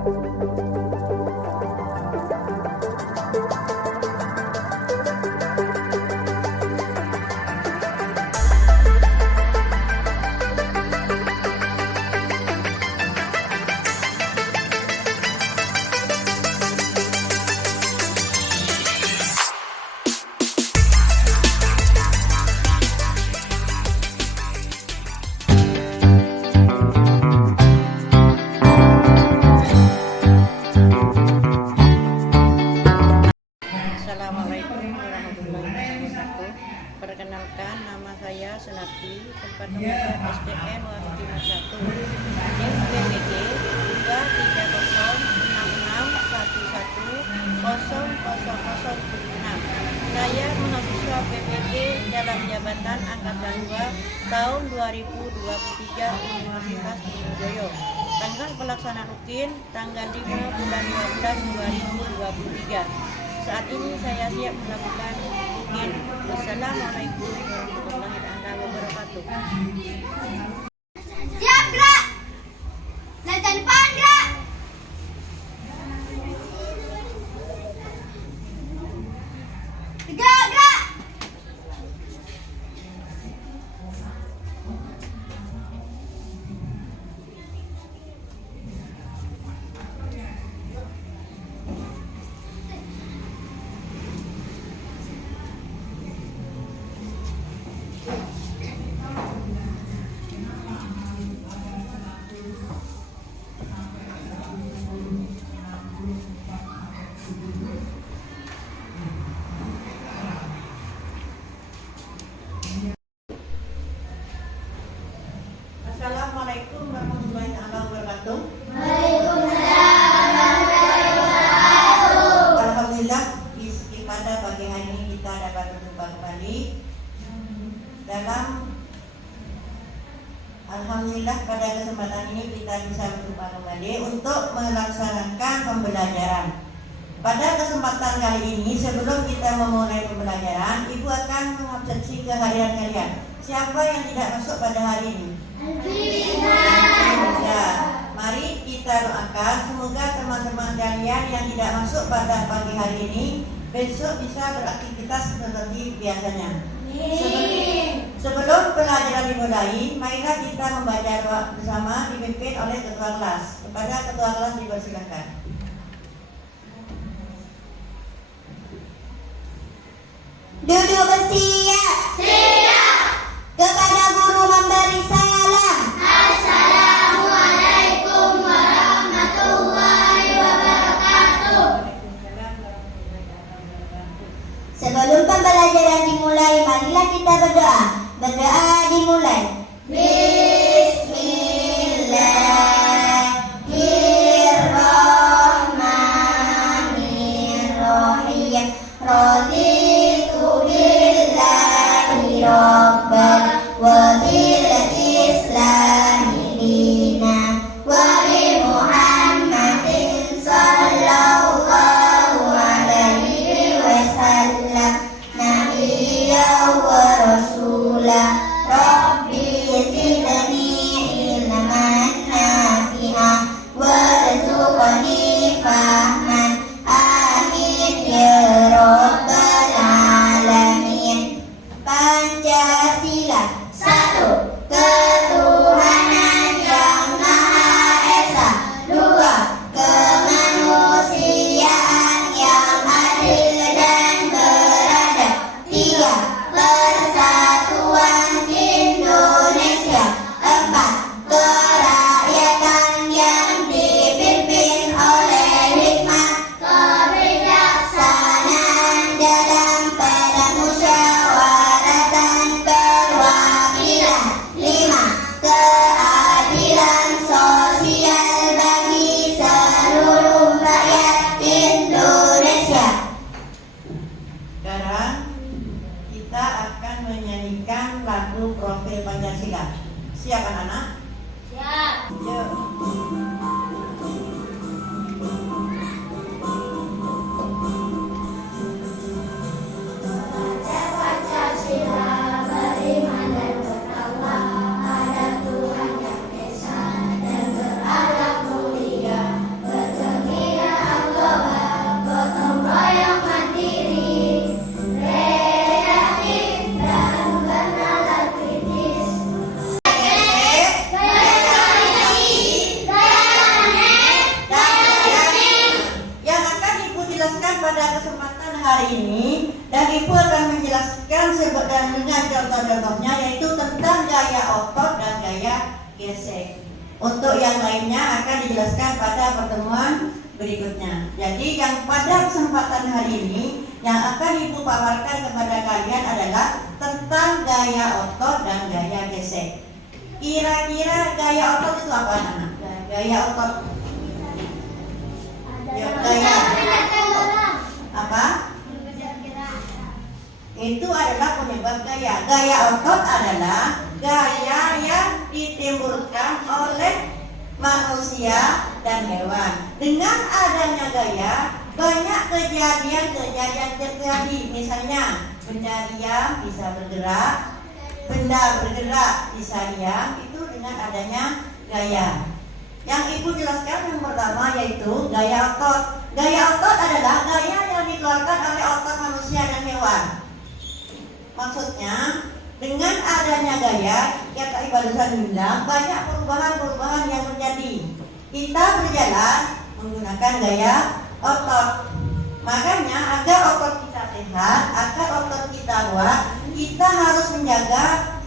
Assalamualaikum warahmatullahi wabarakatuh. Perkenalkan, nama saya Senarti, tempat nomor SDN Wahidinar 1, NIM PPG 23066110006. Saya mahasiswa PPG dalam jabatan Angkatan 2 tahun 2023 Universitas Sriwijaya. Tanggal pelaksanaan rutin tanggal 5 bulan 12 2023. Saat ini saya siap melakukan rutin. Wassalamualaikum warahmatullahi wabarakatuh. Siap, gerak. Lancar depan, gerak. Gerak, gerak. Assalamualaikum warahmatullahi wabarakatuh. Alhamdulillah, pada pagi hari ini kita dapat berjumpa kembali Alhamdulillah pada kesempatan ini kita bisa berjumpa kembali untuk melaksanakan pembelajaran. Pada kesempatan kali ini, sebelum kita memulai pembelajaran, Ibu akan mengabsensi kehadiran kalian. Siapa yang tidak masuk pada hari ini? Ya, mari kita doakan semoga teman-teman kalian yang tidak masuk pada pagi hari ini besok bisa beraktivitas seperti biasanya. Sebelum pelajaran dimulai, marilah kita membaca doa bersama dipimpin oleh ketua kelas. Kepada ketua kelas dipersilakan. Duduk bersiap. Siap. Kepada guru memberi salam. Assalamualaikum warahmatullahi wabarakatuh. Sebelum pembelajaran dimulai, marilah kita berdoa. Berdoa dimulai. Bismillahirrahmanirrahim. Raditu billahi rabban wa bil islami dinan wa bi Muhammadin sallallahu alaihi wasallam nabiyyan wa rasulah. Rabbi zidni ilman nafi'an warzuqni fahman. Amin ya rabbal alamin. Pancasila. 1. Ketuhanan yang Maha Esa. 2. Kemanusiaan yang adil dan beradab. 3. Persatuan Indonesia. 4. Kerakyatan yang dipimpin oleh hikmah kebijaksanaan dalam permusyawaratan perwakilan. 5. Keadilan sosial bagi seluruh rakyat Indonesia. Sekarang kita akan menyanyikan lagu Profil Pancasila. Siap anak-anak? Siap. Yuk. Pancasila beriman dan bertakwa pada Tuhan Yang Esa dan berakhlak mulia, gaya gesek. Untuk yang lainnya akan dijelaskan pada pertemuan berikutnya. Jadi yang pada kesempatan hari ini yang akan Ibu paparkan kepada kalian adalah tentang gaya otot dan gaya gesek. Kira-kira gaya otot itu apa, anak? Gaya otot. Ya, gaya apa? Itu adalah penyebab gaya. Gaya otot adalah gaya yang ditimbulkan oleh manusia dan hewan. Dengan adanya gaya, banyak kejadian-kejadian terjadi. Misalnya, benda diam bisa bergerak, benda bergerak bisa diam. Itu dengan adanya gaya. Yang Ibu jelaskan yang pertama yaitu gaya otot. Gaya otot adalah gaya yang dikeluarkan oleh otot manusia dan hewan. Maksudnya, dengan adanya gaya, yang tadi barusan bilang, banyak perubahan-perubahan yang terjadi. Kita berjalan menggunakan gaya otot. Makanya agar otot kita sehat, agar otot kita kuat, kita harus menjaga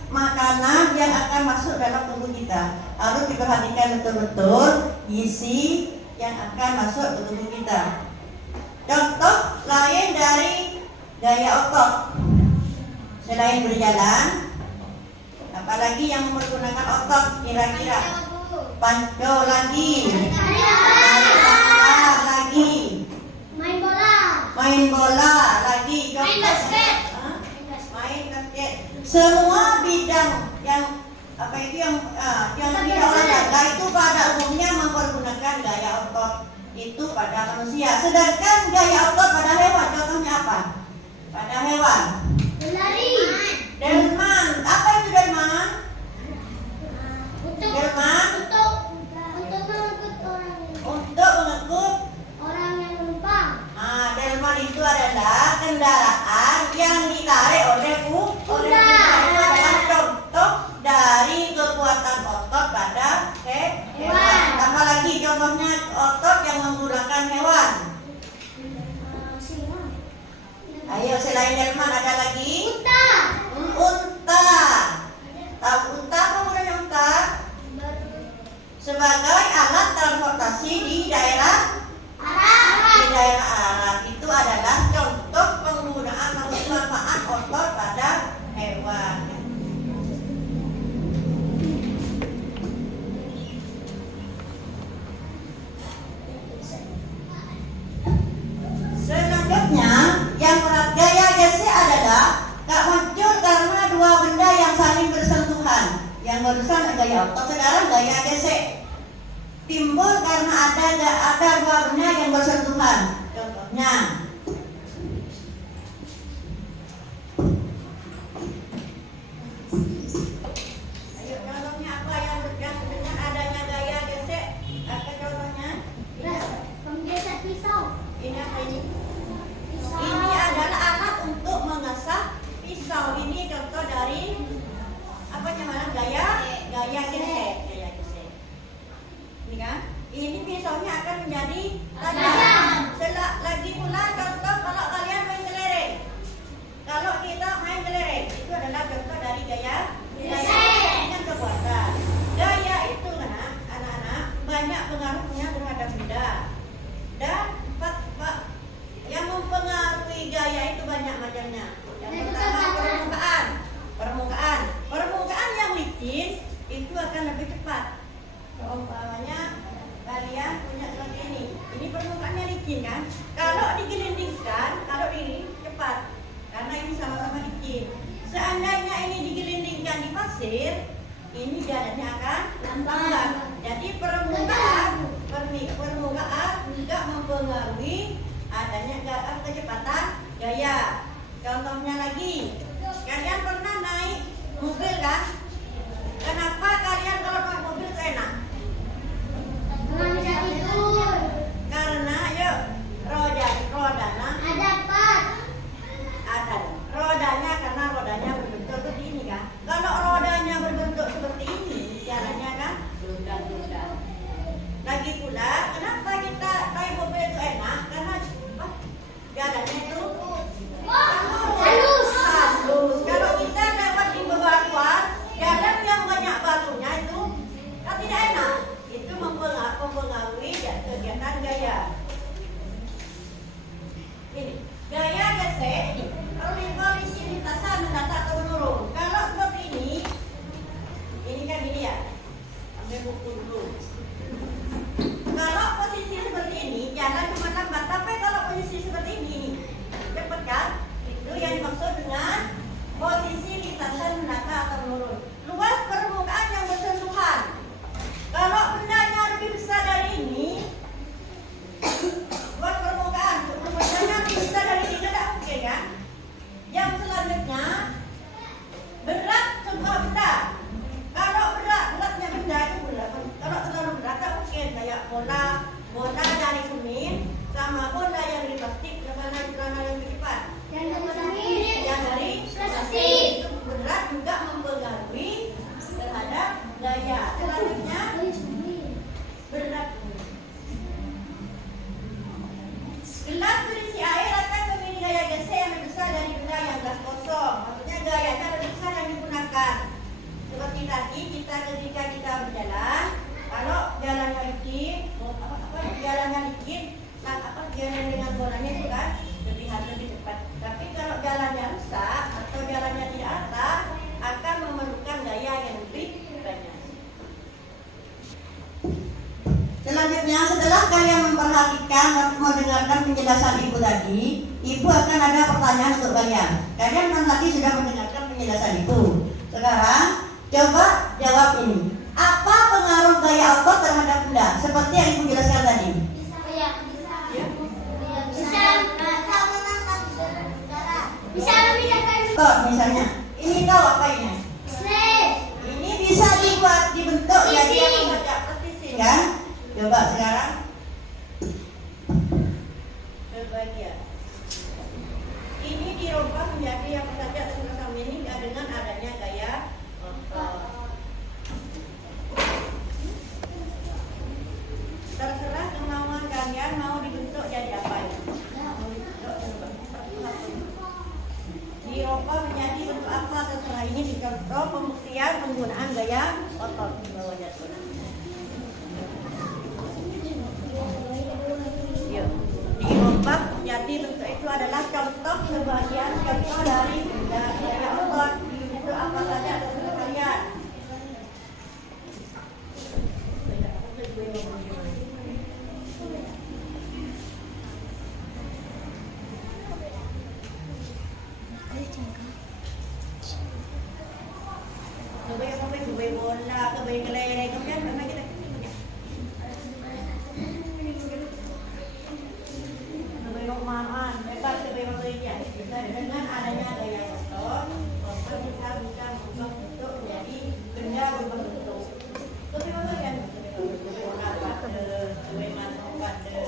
makanan yang akan masuk dalam tubuh kita. Harus diperhatikan betul-betul gizi yang akan masuk ke tubuh kita. Contoh lain dari gaya otot, selain berjalan, apalagi yang mempergunakan otot kira-kira? Panco lagi, lagi, Main bola. main bola lagi, Main basket. main basket. Semua bidang yang apa itu yang tidak olahraga itu pada umumnya mempergunakan gaya otot itu pada manusia. Sedangkan gaya otot pada hewan, contohnya apa? Pada hewan. Berlari. Delman, apa itu delman? Untuk Delman mengangkut orang untuk mengangkut. yang menumpang. Delman itu adalah kendaraan yang ditarik oleh kuda. Itu adalah contoh dari kekuatan otot pada hewan. Tambah lagi contohnya otot yang menggunakan hewan. Singa. Ayo selain delman ada lagi? Unta. Unta. Tahu unta apa gunanya unta? Sebagai alat transportasi di daerah Arab. Itu adalah contoh penggunaan manfaat otot pada hewan. Selanjutnya, yang gaya gesek adalah muncul karena dua benda yang saling bersentuhan. Yang barusan gaya otot, sekarang gaya gesek timbul karena ada dua benda yang bersentuhan. Contohnya, ayo contohnya apa yang dengan adanya gaya gesek? Apa contohnya? Menggesek pisau. Ini apa ini? Pisau. Ini adalah alat untuk mengasah pisau. Ini contoh dari apa namanya gaya gesek. Gaya gesek. Ini kan? Ini pisaunya akan menjadi tajam. Lagi pula contoh kalau kalian main kelereng. Kalau kita main kelereng, itu adalah contoh dari gaya gesek dengan kekuatan. Gaya itu anak-anak banyak pengaruhnya terhadap benda. Dan yang mempengaruhi gaya itu banyak macamnya. Yang pertama permukaan yang licin itu akan lebih cepat. Umpamanya kalian punya seperti ini permukaannya licin kan? Kalau digelindingkan, kalau ini cepat karena ini sama-sama licin. Seandainya ini digelindingkan di pasir, ini jalannya akan lambat. Jadi permukaan juga mempengaruhi adanya kecepatan gaya. Contohnya lagi, kalian pernah naik mobil kan? Kenapa kalian kalau naik mobil itu enak? Nggak bisa tidur. Karena rodanya Ada empat. ada. Karena rodanya berbentuk seperti ini kan? Kalau rodanya berbentuk seperti ini, jalannya kan gelundang-gelundang. Lagi pula, kenapa kita naik mobil itu enak? Karena jalannya itu Halus. Kalau kita dapat di bawah jalan yang banyak batunya buku dulu. Kalau posisi seperti ini, jangan cuma lambat. Tapi kalau posisi seperti ini, cepat kan? Itu yang dimaksud dengan posisi lintasan menata atau menurun. Luas permukaan yang bersentuhan. Kalau bendanya lebih besar dari ini, luas permukaan, bendanya lebih besar dari ini, tidak mungkin kan? Yang selanjutnya, berat semua benda. Kalau beratnya benda itu berat. Kalau terlalu berat, tak mungkin kayak bola dari semen sama bola yang dari plastik, karena yang lebih cepat. Yang dari plastik itu berat juga mempengaruhi terhadap gaya. Selanjutnya berat. Gelas berisi air akan memiliki gaya gesek yang lebih besar dari benda yang gelas kosong. Maksudnya gayanya lebih besar yang digunakan. Seperti tadi ketika kita berjalan, kalau jalannya licin, jalan dengan bolanya itu kan lebih cepat. Tapi kalau jalannya rusak atau jalannya tidak rata, akan memerlukan gaya yang lebih banyak. Selanjutnya, setelah kalian memperhatikan dan mendengarkan penjelasan ibu tadi, ibu akan ada pertanyaan untuk kalian. Kalian kan tadi sudah mendengarkan penjelasan ibu. Sekarang coba jawab ini. Apa pengaruh gaya otot terhadap benda? Seperti yang ibu jelaskan tadi. Bisa memindahkan. Otot misalnya. Ini tahu apa ini? Ini bisa dibentuk jadi apa saja, presisi kan? Coba sekarang. Berbahagia. Ini dirubah menjadi apa saja sama ini dengan adanya gaya otot. Terserah kemauan kalian mau dibentuk jadi apa ya? Dirubah menjadi bentuk apa terserah, ini dicontoh pembuktian penggunaan gaya otot di bawahnya. Dirubah menjadi bentuk itu adalah contoh sebagian contoh dari gaya otot. Itu apa saja terserah kalian. Kebaik bola, kebaik kelereng, kemudian mana kita? Kebaik rumahan, lepas kebaik bekerja. Dengan adanya gaya otot bisa membentuk menjadi benda berbentuk. Kebaik apa kan? Kebaik bola pada, kebaik mano pada.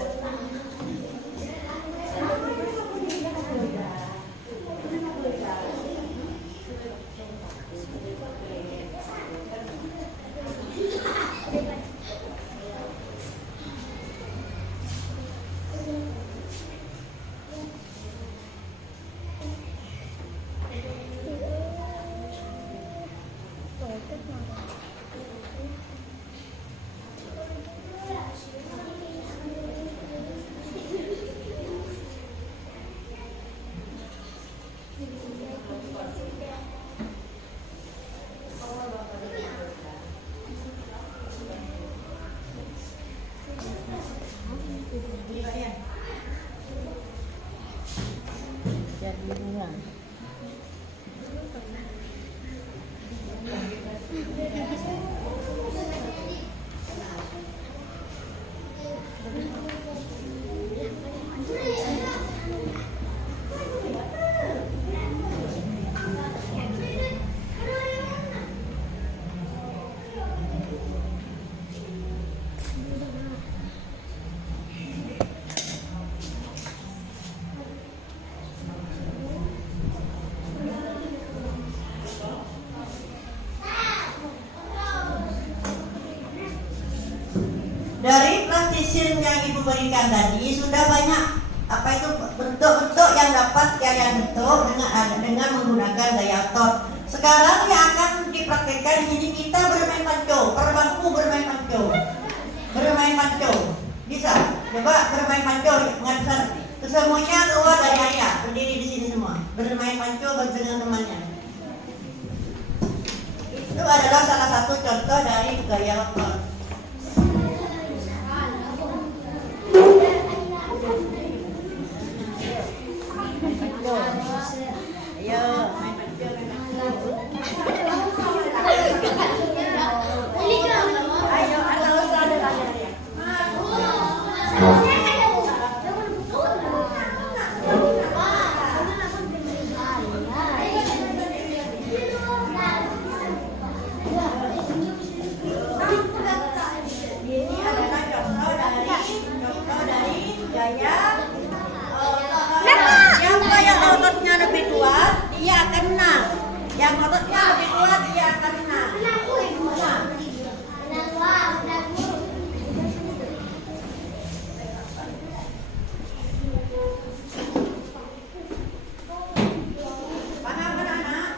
Dari plastisin yang ibu berikan tadi sudah banyak apa itu bentuk-bentuk yang dapat kalian bentuk dengan menggunakan gaya otot. Sekarang yang akan dipraktekkan di sini kita bermain panco, per bangku bermain panco. Bermain panco. Bisa? Coba bermain panco dengan semuanya keluar dari ayah, berdiri di sini semua. Bermain panco dengan temannya. Itu adalah adalah salah satu contoh dari gaya otot. Ayo, main pancur, main pancur. Ayo, atau selalu kalian ya. Ini adalah contoh dari gaya otot. Yang gaya ototnya lebih kuat, dia akan menang. Yang ototnya lebih kuat, dia akan menang. Paham anak-anak?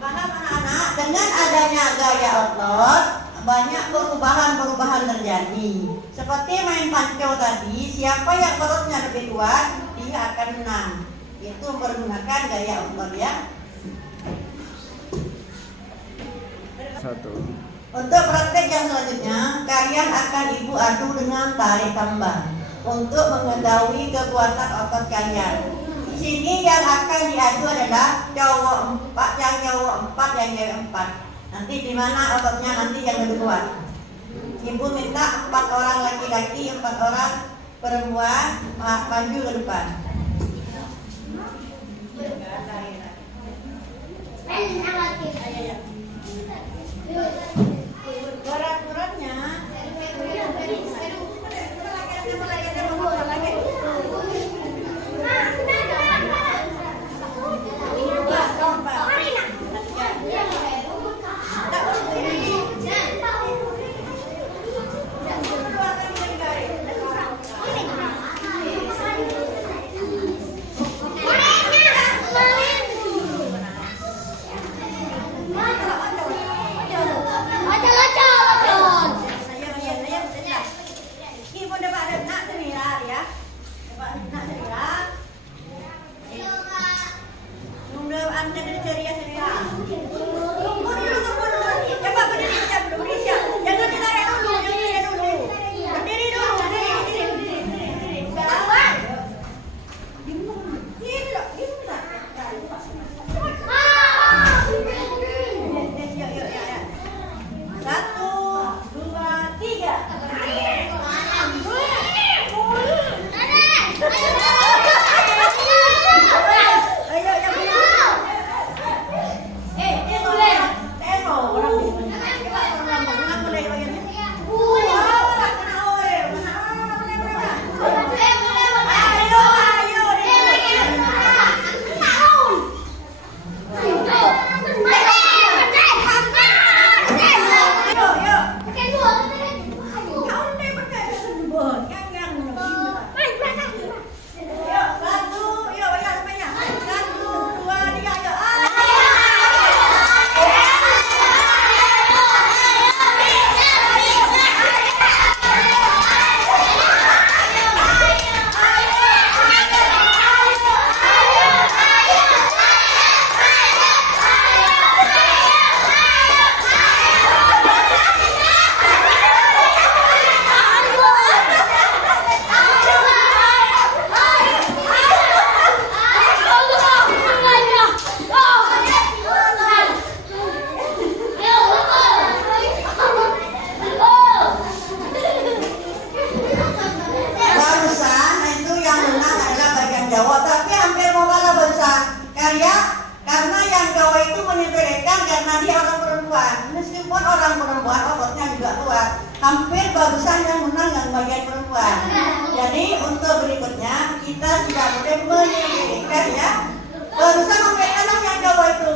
Paham anak-anak? Dengan adanya gaya otot, banyak perubahan terjadi. Seperti main panco tadi, siapa yang ototnya lebih kuat, dia akan menang. Itu menggunakan gaya otot ya. Untuk praktek yang selanjutnya, kalian akan ibu adu dengan tarik tambang untuk mengetahui kekuatan otot kalian. Di sini yang akan diadu adalah cowok 4, yang cowok 4, yang cewek 4. Nanti di mana ototnya nanti yang lebih kuat. Ibu minta 4 orang laki-laki, 4 orang perempuan maju ke depan. Berat-beratnya hampir barusan yang menang yang bagian perempuan. Jadi untuk berikutnya kita tidak boleh menyelesaikan ya. Barusan sampai enam yang cowok itu.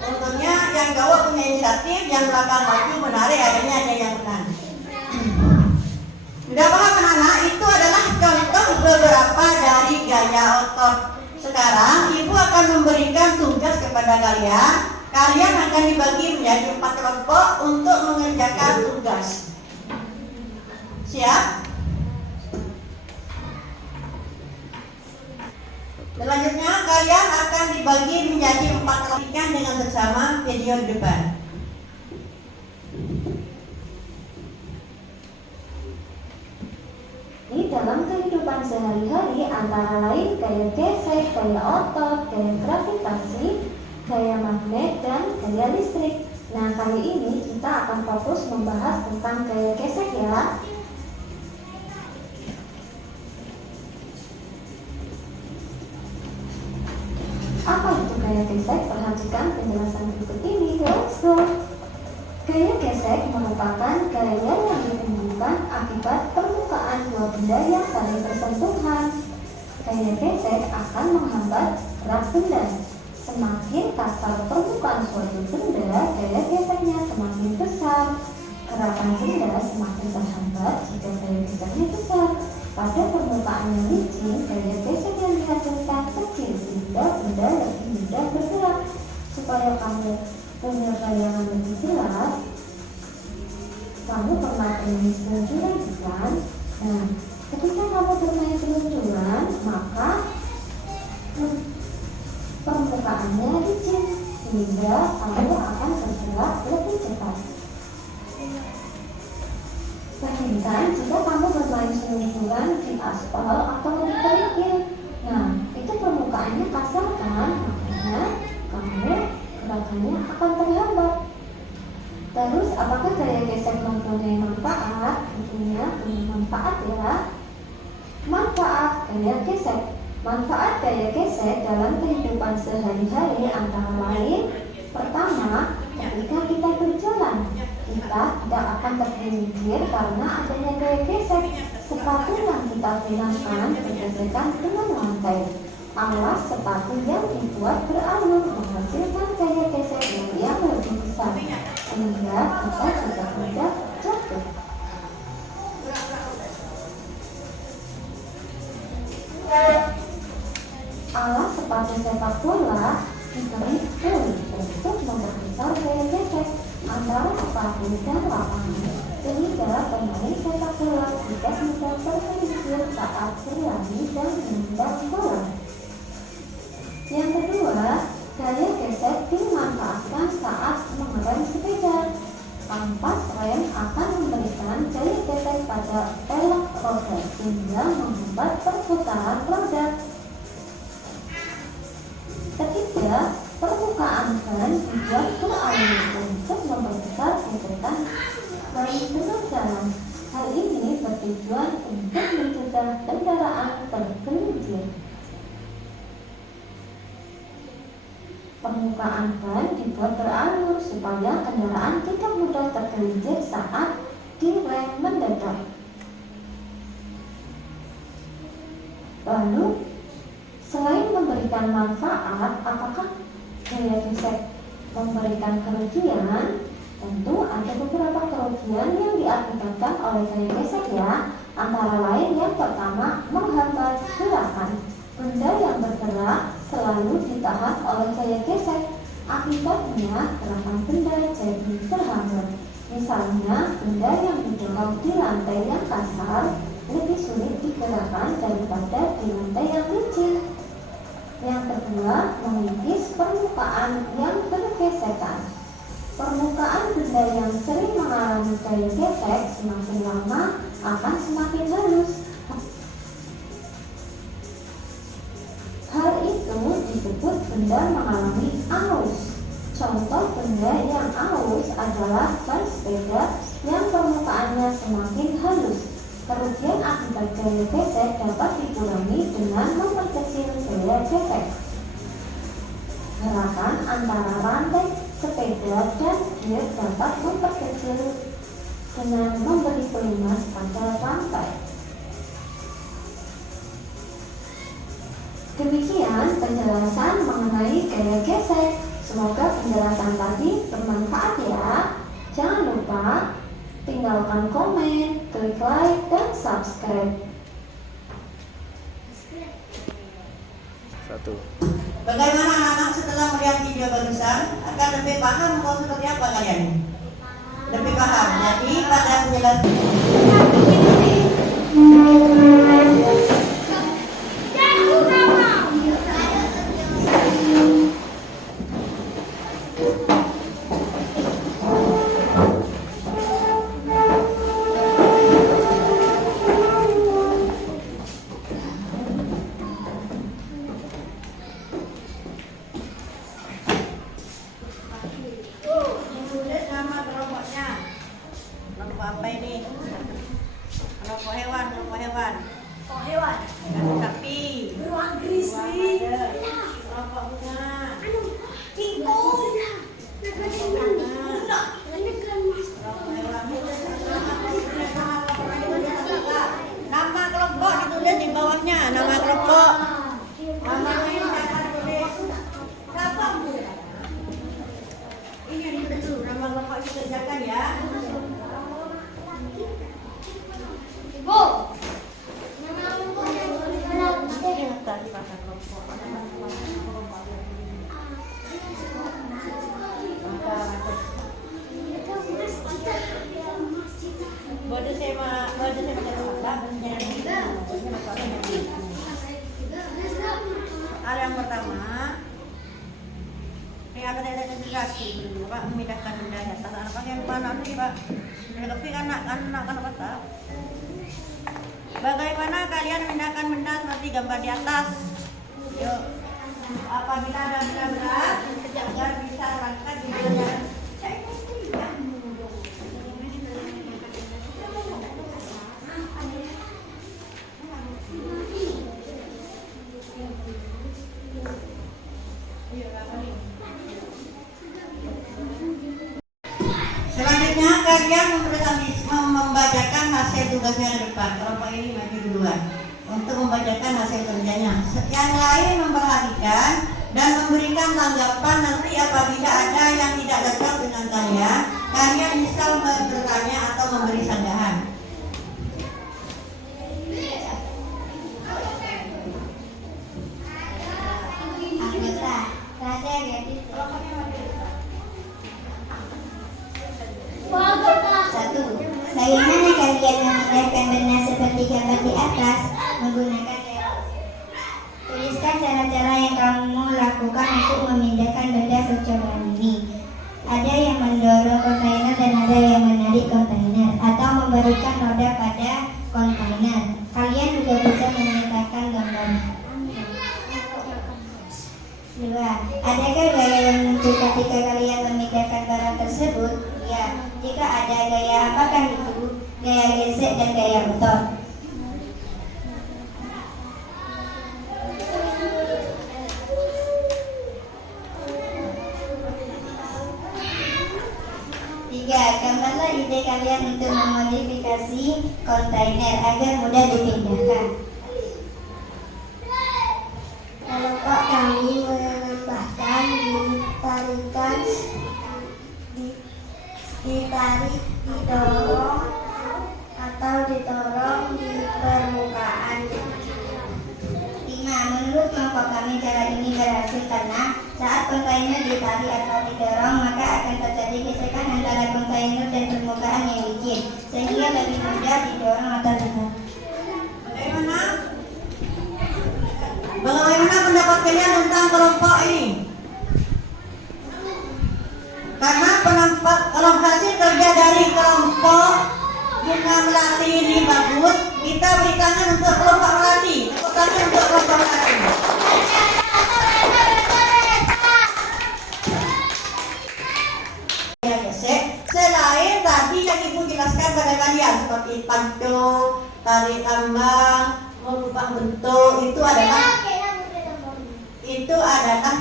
Untungnya yang cowok punya inisiatif, yang belakang maju menarik, akhirnya ada yang menang. Sudah paham anak-anak? Itu adalah contoh beberapa dari gaya otot. Sekarang ibu akan memberikan tugas kepada kalian. Kalian akan dibagi menjadi 4 kelompok untuk mengerjakan tugas. Siap? Selanjutnya kalian akan dibagi menjadi 4 kelompok dengan bersama video di depan. dalam kehidupan sehari-hari antara lain gaya gesek, gaya otot, gaya gravitasi, gaya magnet, dan gaya listrik. Nah, kali ini kita akan fokus membahas tentang gaya gesek ya. Apa itu gaya gesek? Perhatikan penjelasan berikut ini. Let's go! Gaya gesek merupakan gaya yang ditimbulkan akibat permukaan dua benda yang saling bersentuhan. Gaya gesek akan menghambat gerak benda. Semakin kasar permukaan suatu benda, gaya geseknya semakin besar. Gerakan benda semakin terhambat jika gaya geseknya besar. Pada permukaan yang licin, gaya gesek yang dihasilkan kecil sehingga benda lebih mudah bergerak. Supaya kamu punya bayangan lebih jelas, kamu pernah bermain seluncuran bukan? Nah, ketika kamu bermain seluncuran, maka permukaannya licin sehingga kamu akan bergerak lebih cepat. Bayangkan jika kamu bermain seluncuran di aspal atau di kerikil. Nah, itu permukaannya kasar kan? Makanya kamu gerakannya akan terhambat. Terus, apakah gaya gesek mempunyai manfaat? Tentunya punya manfaat ya. Manfaat gaya gesek. Manfaat gaya gesek dalam kehidupan sehari-hari antara lain: pertama, ketika kita berjalan, kita tidak akan tergelincir karena adanya gaya gesek. Sepatu yang kita gunakan bergesekan dengan lantai. Alas sepatu yang dibuat beralur menghasilkan gaya gesek yang lebih besar, sehingga kita tidak mudah jatuh. Alas sepatu sepak bola diberi kulit untuk memperbesar gaya gesek antara sepatu dan lapangan, sehingga pemain sepak bola tidak mudah tergelincir saat berlari dan menendang bola. Yang kedua, gaya gesek dimanfaatkan saat mengerem sepeda. Kampas rem akan memberikan gaya gesek pada pelek roda sehingga menghambat perputaran roda. Ketiga, permukaan ban dibuat beralur untuk memperbesar gesekan ban tengah jalan. Hal ini bertujuan untuk mencegah kendaraan tergelincir. Permukaan ban dibuat beralur supaya kendaraan tidak mudah tergelincir saat direm mendadak. Lalu, selain memberikan manfaat, apakah gaya gesek memberikan kerugian? Tentu ada beberapa kerugian yang diakibatkan oleh gaya gesek ya. Antara lain yang pertama, menghambat gerakan. Benda yang bergerak selalu ditahan oleh gaya gesek. Akibatnya gerakan benda jadi terhambat. Misalnya, benda yang didorong di lantai yang kasar lebih sulit digerakkan daripada di lantai yang licin. Yang kedua, mengikis permukaan yang bergesekan. Permukaan benda yang sering mengalami gaya gesek semakin lama akan semakin halus. Hal itu disebut benda mengalami aus. Contoh benda yang aus adalah ban sepeda yang permukaannya semakin halus. Kerugian akibat gaya gesek dapat dikurangi dengan memperkecil gaya gesek. Gerakan antara rantai sepeda dan gear dapat memperkecil dengan memberi pelumas pada rantai. Demikian penjelasan mengenai gaya gesek. Semoga penjelasan tadi bermanfaat ya. Jangan lupa tinggalkan komen, klik like, dan subscribe. Bagaimana anak-anak setelah melihat video barusan akan lebih paham mau seperti apa kalian? Lebih paham. Jadi pada penjelasan Kelompok apa ini? Kelompok hewan. Oh hewan. Kelompok sapi. Beruang grizzly. Kelompok bunga. Kingkong. Nama kelompok ditulis di bawahnya. Nama kelompok. Namanya jangan tulis. Siapa? Ini yang ditulis dulu. Nama kelompok itu kerjakan ya. Ibu. Tadi bahasa kelompok. Bodoh saya ada yang pertama, ini ada integrasi dulu, Pak, memindahkan benda di atas. Anak pakai yang mana nih, Pak? Tapi anak apa? Bagaimana kalian memindahkan benda seperti gambar di atas? Yuk, apabila ada benda berat, agar bisa terangkat di jalan. Selanjutnya kalian membacakan hasil tugasnya di depan. Kelompok ini maju duluan untuk membacakan hasil kerjanya. Yang lain memperhatikan dan memberikan tanggapan. Nanti apabila ada yang tidak cocok dengan kalian bisa bertanya atau memberi sanggahan. Anggota Raja Gadis. Satu, bagaimana kalian memindahkan benda seperti gambar di atas menggunakan tuliskan cara-cara yang kamu lakukan untuk memindahkan benda percobaan ini. Ada yang mendorong kontainer dan ada yang menarik kontainer atau memberikan roda pada kontainer. Kalian juga bisa menyertakan gambar. Dua, adakah gaya yang muncul ketika kalian memindahkan barang tersebut? Ya, jika ada gaya, apakah itu? Gaya gesek dan gaya otot. Tiga, gambarlah ide kalian untuk memodifikasi kontainer agar mudah dipindahkan. Kelompok kami menambahkan ditarik, didorong atau didorong di permukaan. 5. Menurut kelompok kami cara ini berhasil karena saat kontainer ditarik atau didorong maka akan terjadi gesekan antara kontainer dan permukaan yang licin sehingga lebih mudah didorong atau ditarik. Bagaimana pendapat kalian tentang kelompok ini? Karena kalau hasil kerja dari kelompok Bunga Melati ini bagus, kita beri tangan untuk kelompok Melati. Tepuk tangan untuk kelompok Melati. Selain tadi yang Ibu jelaskan pada kalian seperti panco, tarik tambang, merubah bentuk, itu adalah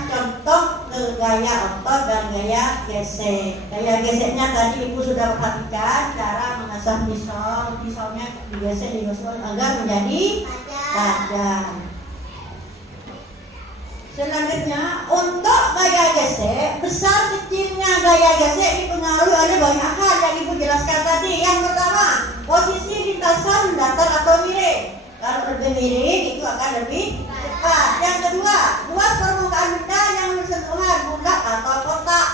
contoh gaya otot dan gaya gesek. Gaya geseknya tadi Ibu sudah perhatikan cara mengasah pisaunya digesek agar menjadi tajam. Selanjutnya untuk gaya gesek, besar kecilnya gaya gesek dipengaruhi oleh banyak hal yang Ibu jelaskan tadi. Yang pertama, posisi lintasan datar atau miring. Kalau lebih miring itu akan lebih cepat. Yang kedua, luas permukaan benda yang bersentuhan bulat atau kotak.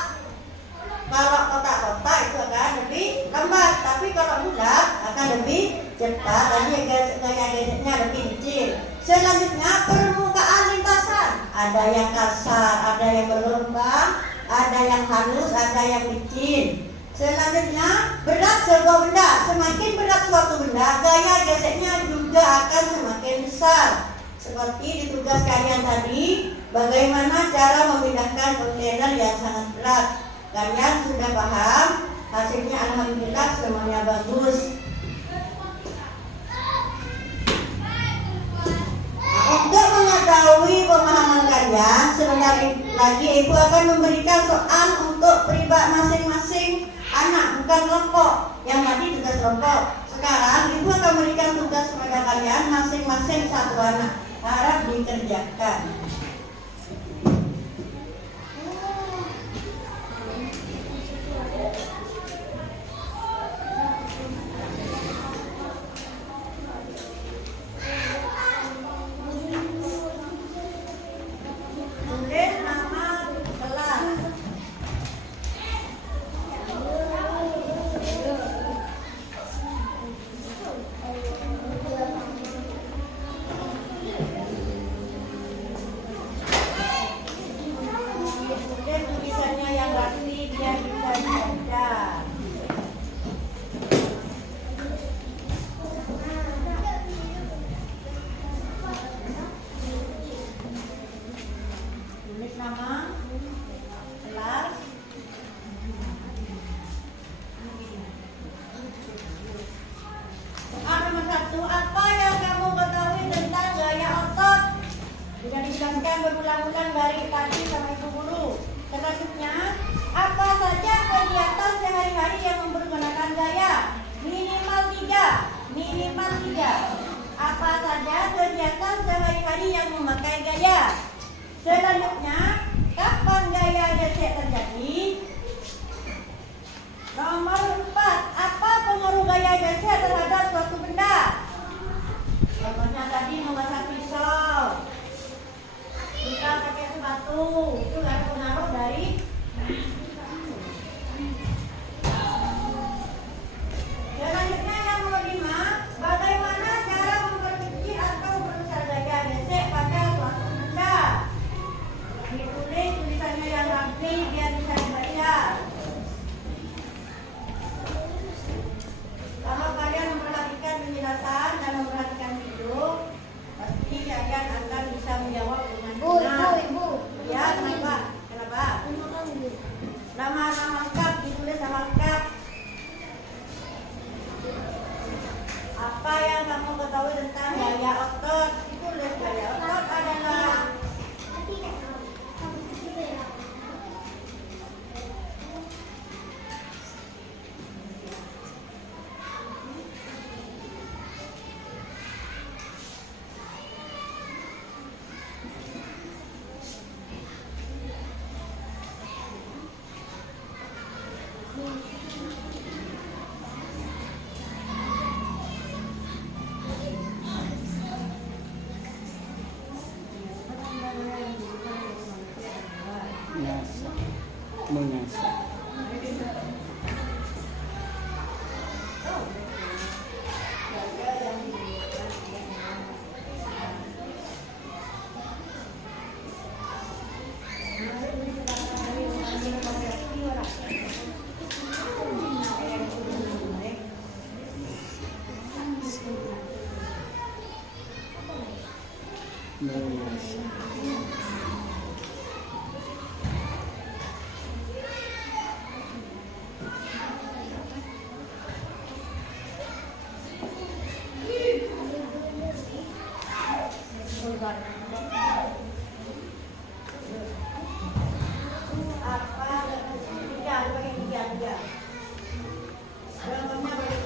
Kalau kotak-kotak itu akan lebih lambat, tapi kalau bulat akan lebih cepat. Tadi gaya geseknya lebih kecil. Selanjutnya permukaan lintasan. Ada yang kasar, ada yang bergelombang, ada yang halus, ada yang licin. Selanjutnya, berat sebuah benda. Semakin berat suatu benda, gaya geseknya juga akan semakin besar. Seperti di tugas kalian tadi, bagaimana cara memindahkan kontainer yang sangat berat. Kalian sudah paham Hasilnya alhamdulillah semuanya bagus. Untuk mengetahui pemahaman kalian, sebentar lagi Ibu akan memberikan soal untuk pribadi masing-masing anak, bukan kelompok. Yang tadi tugas kelompok. Sekarang Ibu akan memberikan tugas kepada kalian masing-masing satu anak. Harap dikerjakan. Berulang-ulang dari tadi sama Ibu Guru. Selanjutnya, apa saja kegiatan sehari-hari yang menggunakan gaya? Minimal 3. Apa saja kegiatan sehari-hari yang memakai gaya? Selanjutnya, kapan gaya gesek terjadi? Nomor 4, apa pengaruh gaya gesek terhadap suatu benda? Contohnya tadi memasak pisau. Kita pakai sepatu, itu ada pengaruh dari selanjutnya yang nomor 5, bagaimana cara memperkecil atau membesar gaya gesek pada suatu benda? Ditulis tulisannya yang rapi biar bisa dibaca. Kalau kalian memperhatikan penjelasan dan memperhatikan video, pasti kalian akan bisa menjawab dengan Ibu. ya, kenapa? Nama lengkap ditulis nama lengkap. Apa yang kamu ketahui tentang gaya otot? Ditulis gaya otot adalah mengasah.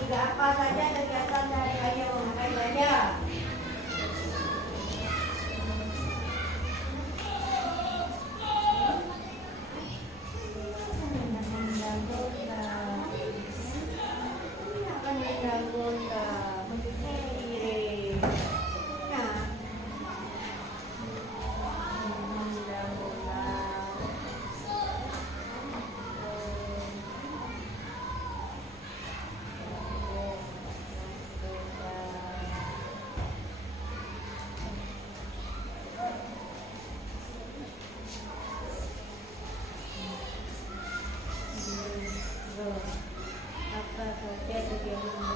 apa saja kegiatan sehari-hari yang memakai gaya? Apa saja kegiatan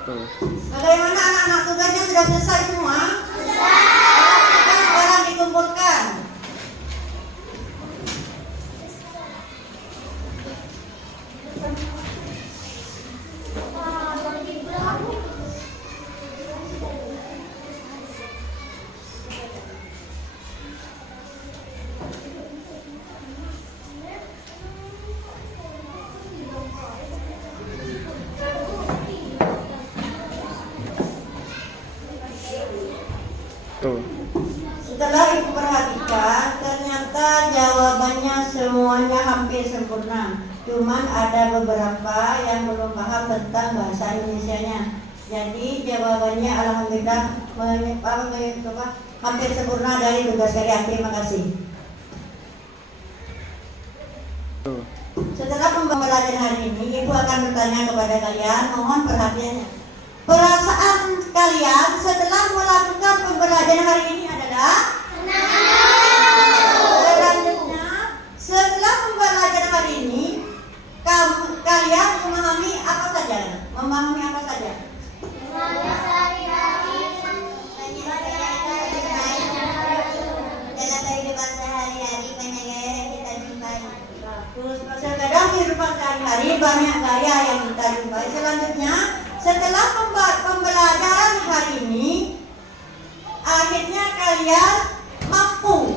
Bagaimana anak-anak tugasnya sudah selesai semua? Selesai. Sekarang dikumpulkan. Setelah ibu perhatikan, ternyata jawabannya semuanya hampir sempurna. Cuman ada beberapa yang belum paham tentang bahasa Indonesianya. Jadi jawabannya alhamdulillah hampir sempurna dari tugas kalian. Terima kasih. Setelah pembelajaran hari ini, ibu akan bertanya kepada kalian. Mohon perhatiannya. Perasaan kalian setelah melakukan pembelajaran hari ini adalah selanjutnya, setelah pembelajaran hari ini, kalian memahami apa saja? Memahami apa saja? Dalam kehidupan sehari-hari banyak gaya yang kita jumpai. Bagus. Dalam kehidupan sehari-hari banyak gaya yang kita jumpai. Selanjutnya, setelah pembelajaran hari ini, akhirnya kalian mampu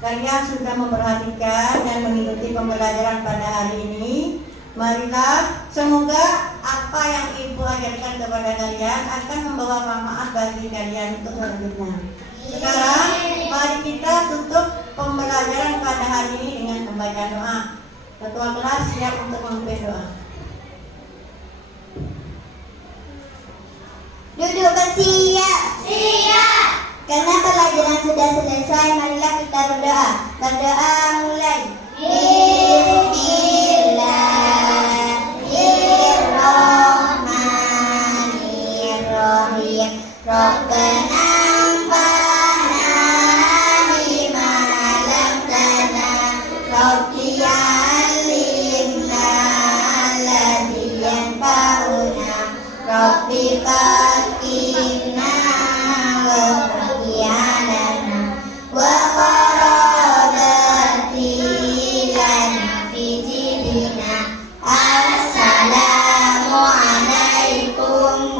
kalian sudah memperhatikan dan mengikuti pembelajaran pada hari ini. Marilah semoga apa yang ibu ajarkan kepada kalian akan membawa manfaat bagi kalian untuk selanjutnya. Sekarang mari kita tutup pembelajaran pada hari ini dengan membaca doa. Ketua kelas siap untuk memimpin doa. Duduk bersiap. Siap. Karena pelajaran sudah selesai, marilah kita berdoa. Berdoa mulai. Bismillahirrahmanirrahim. Rabbana anfa'na bima 'allamtana. Rabbi 'allimna alladzi yanfa'una. Rabbi faqihna wa faqihana wa qaradati lana fi jidina. Assalamualaikum